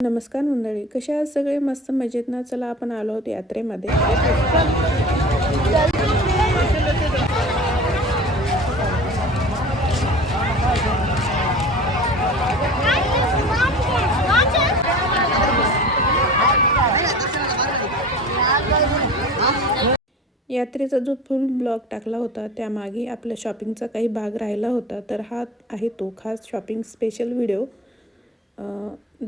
नमस्कार मंडळी, कशा आहात सगळे? मस्त मजेत ना? चला आपण आलो आहोत यात्रेमध्ये. यात्रेचा जो फुल ब्लॉग टाकला होता त्यामागे आपल्या शॉपिंगचा काही भाग राहिला होता, तर हा आहे तो खास शॉपिंग स्पेशल व्हिडिओ.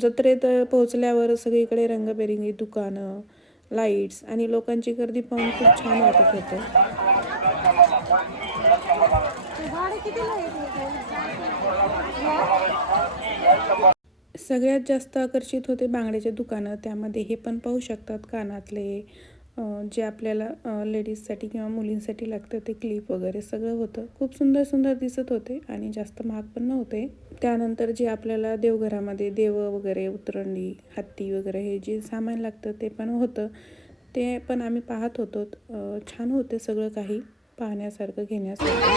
जत्रेत पोहोचल्यावर सगळीकडे रंगबेरंगी दुकानं, लाईट्स आणि लोकांची गर्दी पाहून खूप छान वाटत होतं. सगळ्यात जास्त आकर्षित होते बांगड्याचे दुकानं. त्यामध्ये हे पण पाहू शकतात कानातले, जे आपल्याला लेडीजसाठी किंवा मुलींसाठी लागतं ते क्लिप वगैरे सगळं होतं. खूप सुंदर सुंदर दिसत होते आणि जास्त महाग पण नव्हते. त्यानंतर जे आपल्याला देवघरामध्ये देवं वगैरे, उतरंडी, हत्ती वगैरे हे जे सामान लागतं ते पण होतं. ते पण आम्ही पाहत होतो. छान होते सगळं काही पाहण्यासारखं, घेण्यासारखं.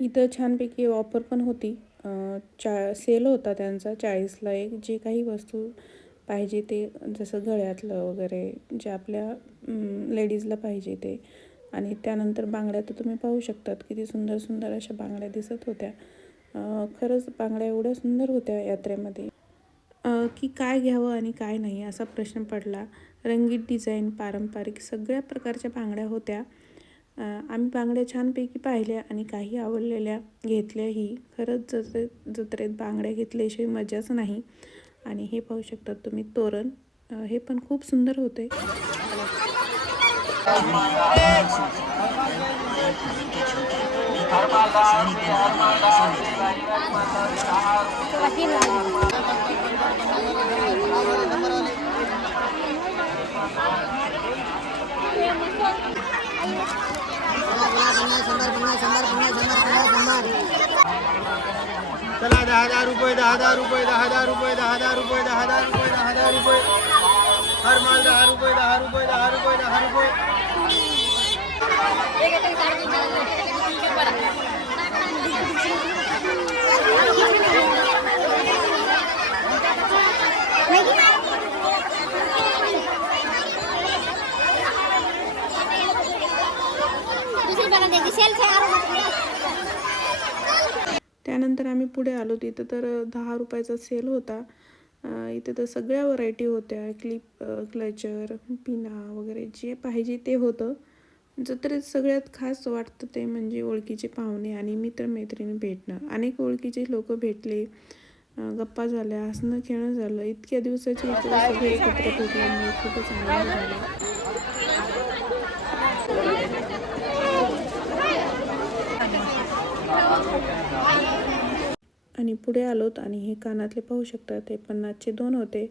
इथं छानपैकी ऑफर पण होती. सेल होता त्यांचा 40ला 1. जे काही वस्तू पाहिजे ते, जसं गळ्यातलं वगैरे जे आपल्या लेडीजला पाहिजे ते. आणि त्यानंतर बांगड्या तर तुम्ही पाहू शकतात किती सुंदर सुंदर अशा बांगड्या दिसत होत्या. खरंच बांगड्या एवढ्या सुंदर होत्या यात्रेमध्ये की काय घ्यावं आणि काय नाही असा प्रश्न पडला. रंगीत डिझाईन, पारंपरिक सगळ्या प्रकारच्या बांगड्या होत्या. आम्ही बांगड्या छानपैकी पाहिल्या आणि काही आवडलेल्या घेतल्याही. खरंच जत्रेत बांगड्या घेतल्याशिवाय मजाच नाही. आणि हे पाहू शकतात तुम्ही तोरण, हे पण खूप सुंदर होते. चला 10,000 रुपये, 10,000 रुपये, 10,000 रुपये, 10,000 रुपये, 10,000 रुपये, 10,000 रुपये. हर माल 10 रुपये, 10 रुपये, 10 रुपये, 10 रुपये. त्यानंतर आम्ही पुढे आलो. तिथं तर 10 रुपयाचा सेल होता. इथे तर सगळ्या व्हरायटी होत्या. क्लिप, क्लचर, पिना वगैरे जे पाहिजे ते होतं. जत्रेत सगळ्यात खास वाटतं ते म्हणजे ओळखीचे पाहुणे आणि मित्रमैत्रिणी भेटणं. अनेक ओळखीचे लोक भेटले, गप्पा झाल्या, हसणं खेळणं झालं. इतक्या दिवसाचे इथे सगळे एकत्र भेटल्यामुळे खूपच आनंद झाला. आणि पुढे आलोत आणि हे कानातले पाहू शकता. ते 50चे 2 होते.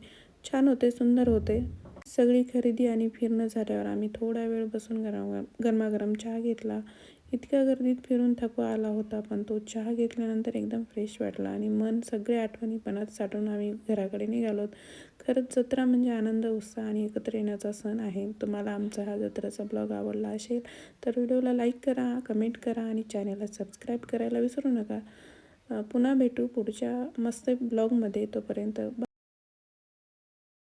छान होते, सुंदर होते. सगळी खरेदी आणि फिरणं झाल्यावर आम्ही थोडा वेळ बसून गरमागरम चहा घेतला. इतक्या गर्दीत फिरून थकवा आला होता, पण तो चहा घेतल्यानंतर एकदम फ्रेश वाटला आणि मन सगळे आठवणी पणात साठवून आम्ही घराकडे निघालोत. खरंच जत्रा म्हणजे आनंद, उत्साह आणि एकत्र येण्याचा सण आहे. तुम्हाला आमचा हा जत्रेचा ब्लॉग आवडला असेल तर व्हिडिओला लाईक करा, कमेंट करा आणि चॅनलला सबस्क्राईब करायला विसरू नका. पुन्हा भेटू पुढच्या मस्त ब्लॉगमध्ये. तोपर्यंत